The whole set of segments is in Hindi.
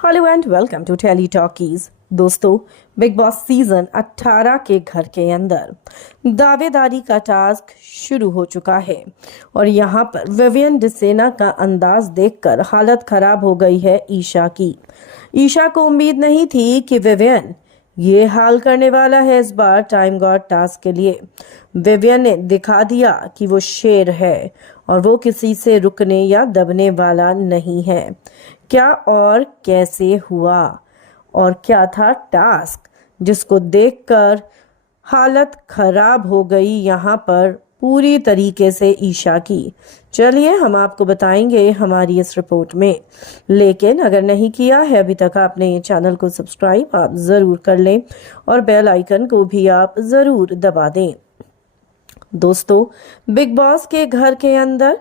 Hello and welcome to Tele Talkies. दोस्तों, बिग बॉस सीजन 18 के घर के अंदर दावेदारी का टास्क शुरू हो चुका है और यहाँ पर विवियन डिसेना का अंदाज देखकर हालत खराब हो गई है ईशा की। ईशा को उम्मीद नहीं थी कि विवियन ये हाल करने वाला है इस बार टाइम गॉड टास्क के लिए। विवियन ने दिखा दिया कि वो शेर है और वो किसी से रुकने या दबने वाला नहीं है। क्या और कैसे हुआ और क्या था टास्क जिसको देखकर हालत खराब हो गई यहाँ पर पूरी तरीके से ईशा की। चलिए हम आपको बताएंगे हमारी इस रिपोर्ट में। लेकिन अगर नहीं किया है अभी तक आपने ये चैनल को सब्सक्राइब आप ज़रूर कर लें और बेल आइकन को भी आप ज़रूर दबा दें। दोस्तों, बिग बॉस के घर के अंदर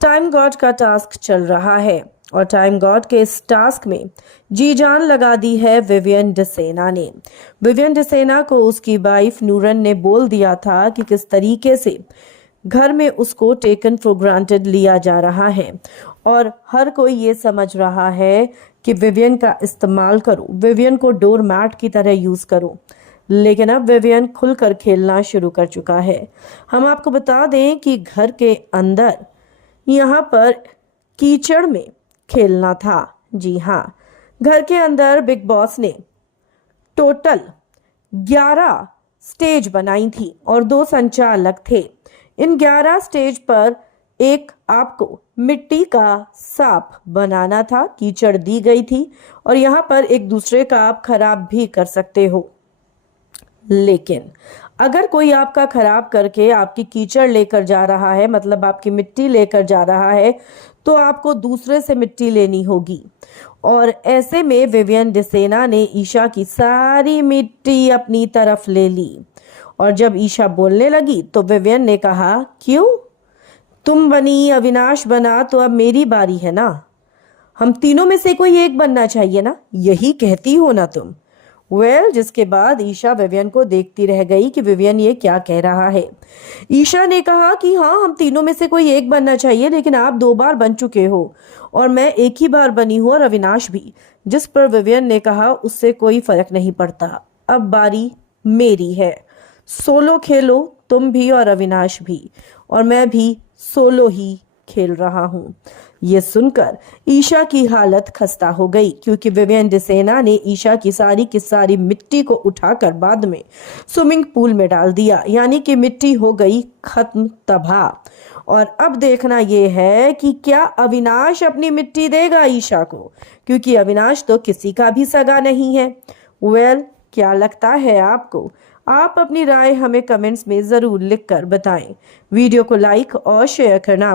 टाइम गॉड का टास्क चल रहा है और टाइम गॉड के इस टास्क में जी जान लगा दी है विवियन डिसेना ने। विवियन डिसेना को उसकी वाइफ नूरन ने बोल दिया था कि किस तरीके से घर में उसको टेकन फॉर ग्रांटेड लिया जा रहा है और हर कोई ये समझ रहा है कि विवियन का इस्तेमाल करो, विवियन को डोर मैट की तरह यूज करो। लेकिन अब विवियन खुलकर खेलना शुरू कर चुका है। हम आपको बता दें कि घर के अंदर यहाँ पर कीचड़ में खेलना था। जी हाँ, घर के अंदर बिग बॉस ने टोटल 11 स्टेज बनाई थी और 2 संचालक थे। इन 11 स्टेज पर एक आपको मिट्टी का सांप बनाना था, कीचड़ दी गई थी और यहाँ पर एक दूसरे का आप खराब भी कर सकते हो। लेकिन अगर कोई आपका खराब करके आपकी कीचड़ लेकर जा रहा है, मतलब आपकी मिट्टी लेकर जा रहा है, तो आपको दूसरे से मिट्टी लेनी होगी। और ऐसे में विवियन डिसेना ने ईशा की सारी मिट्टी अपनी तरफ ले ली और जब ईशा बोलने लगी तो विवियन ने कहा, क्यों तुम बनी, अविनाश बना, तो अब मेरी बारी है ना, हम तीनों में से कोई एक बनना चाहिए ना, यही कहती हो ना तुम। जिसके बाद ईशा विवियन को देखती रह गई कि विवियन ये क्या कह रहा है। ईशा ने कहा कि हाँ, हम तीनों में से कोई एक बनना चाहिए, लेकिन आप 2 बार बन चुके हो और मैं एक ही बार बनी हूँ और अविनाश भी। जिस पर विवियन ने कहा उससे कोई फर्क नहीं पड़ता, अब बारी मेरी है, सोलो खेलो तुम भी और अविनाश भी, और मैं भी सोलो ही खेल रहा हूँ। ये सुनकर ईशा की हालत खस्ता हो गई क्योंकि विवियन डिसेना ने ईशा की सारी मिट्टी को उठाकर बाद में स्विमिंग पूल में डाल दिया, यानी कि मिट्टी हो गई खत्म, तबाह। और अब देखना यह है कि क्या अविनाश अपनी मिट्टी देगा ईशा को, क्योंकि अविनाश तो किसी का भी सगा नहीं है। क्या लगता है आपको? आप अपनी राय हमें कमेंट्स में ज़रूर लिखकर बताएं। वीडियो को लाइक और शेयर करना